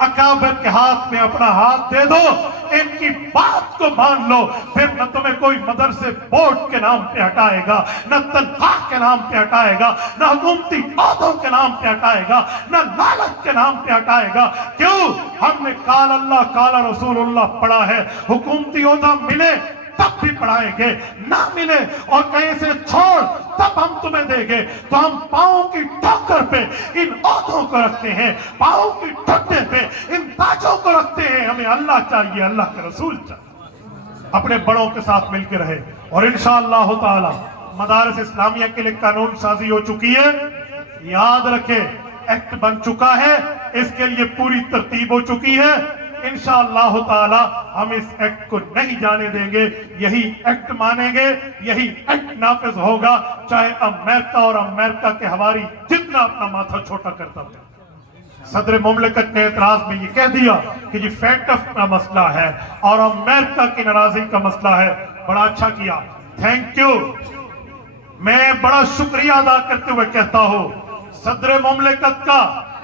अकाबिर के हाथ में अपना हाथ दे दो, इनकी बात को मान लो, फिर न तुम्हें कोई मदरसे बोर्ड के नाम पे हटाएगा, न तनख्वाह के नाम पे हटाएगा, न हुकूमती औहदों के नाम पे हटाएगा, न लालच के नाम पे हटाएगा। क्यों? हमने काल अल्लाह काला रसूलुल्लाह पढ़ा है। हुकूमती औहदा मिले तब भी पढ़ाएंगे, ना मिले और कहीं से छोड़ तब हम तुम्हें देंगे। तो हम पाँव की ठोकर पे इन औहदों को रखते हैं, पाँव की ठुड्डे पे इन ताजों को रखते हैं। हमें अल्लाह चाहिए, अल्लाह का रसूल चाहिए। अपने बड़ों के साथ मिलकर रहे और इंशाअल्लाह ताला मदारिस इस्लामिया के लिए कानून साजी हो चुकी है। याद रखे, एक्ट बन चुका है, इसके लिए पूरी तरतीब हो चुकी है। इंशाअल्लाह ताला हम इस एक्ट को नहीं जाने देंगे, यही एक्ट मानेंगे, यही एक्ट नाफिज होगा, चाहे अमेरिका और अमेरिका के हवारी जितना अपना माथा छोटा करता है। सदर मुमलिकत ने एतराज में ये कह दिया कि ये फैक्ट का मसला है और अमेरिका की नाराजगी का मसला है। बड़ा अच्छा किया, थैंक यू। मैं बड़ा शुक्रिया अदा करते हुए कहता हूँ सदर मुमलिकत का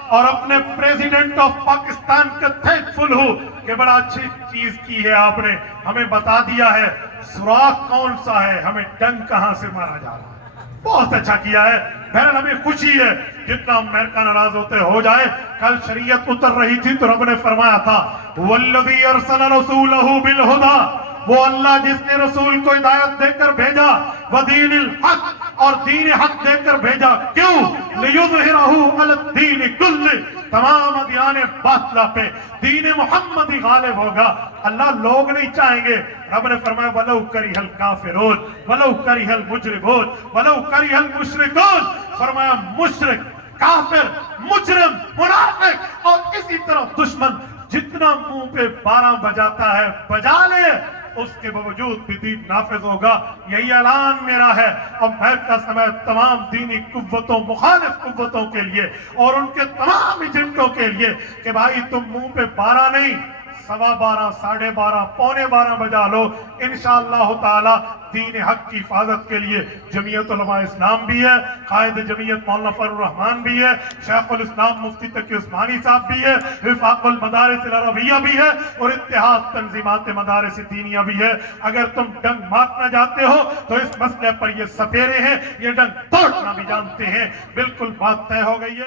और अपने प्रेसिडेंट ऑफ पाकिस्तान का थैंकफुल हूँ कि बड़ा अच्छी चीज की है, आपने हमें बता दिया है सुराख कौन सा है, हमें डंग कहां से मारा जा रहा है। बहुत अच्छा किया है बहरहाल, हमें खुशी है। जितना अमेरिका नाराज होते हो जाए, कल शरीयत उतर रही थी तो रब ने फरमाया था वल्लज़ी अरसला रसूलहू बिल हुदा, वो अल्लाह जिसने रसूल को हिदायत देकर भेजा, वदीनिल हक और दीन हक देकर भेजा। क्यों? लियुज़हिरहू अलद्दीन कुल्ली, तमाम अदियान बातिला पे दीन मोहम्मदी गालिब होगा। अल्लाह लोग नहीं चाहेंगे, रब ने फरमाया वलौ करिहल काफिरून वलौ करिहल मुजरिमून वलौ करिहल मुशरिकून। फरमाया मुशरिक, काफिर, मुजरिम, मुनाफिक और इसी तरह दुश्मन जितना मुंह पे 12 बजाता है बजा ले, उसके बावजूद भी दीन नाफिज होगा। यही ऐलान मेरा है अमेरिका समेत तमाम दीनी कुव्वतों, मुखालिफ कुव्वतों के लिए और उनके तमाम एजेंटों के लिए कि भाई तुम मुंह पे 12 नहीं, 12:15, 12:30, 12:45 बजा लो। इंशाअल्लाह ताला दीन हक की हिफाजत के लिए जमीयत उलमा इस्लाम भी है, कायद जमीयत मौलाना फजलुर रहमान भी है, शेखुल इस्लाम मुफ्ती तकी उस्मानी साहब भी है, विफाकुल मदारिस अल अरबिया भी है और इत्तेहाद तंजीमात मदारिस दीनिया भी है। अगर तुम डंग मारना जाते हो तो इस मसले पर ये सपेरे हैं, ये डंग तोड़ना भी जानते हैं। बिल्कुल बात तय हो गई है।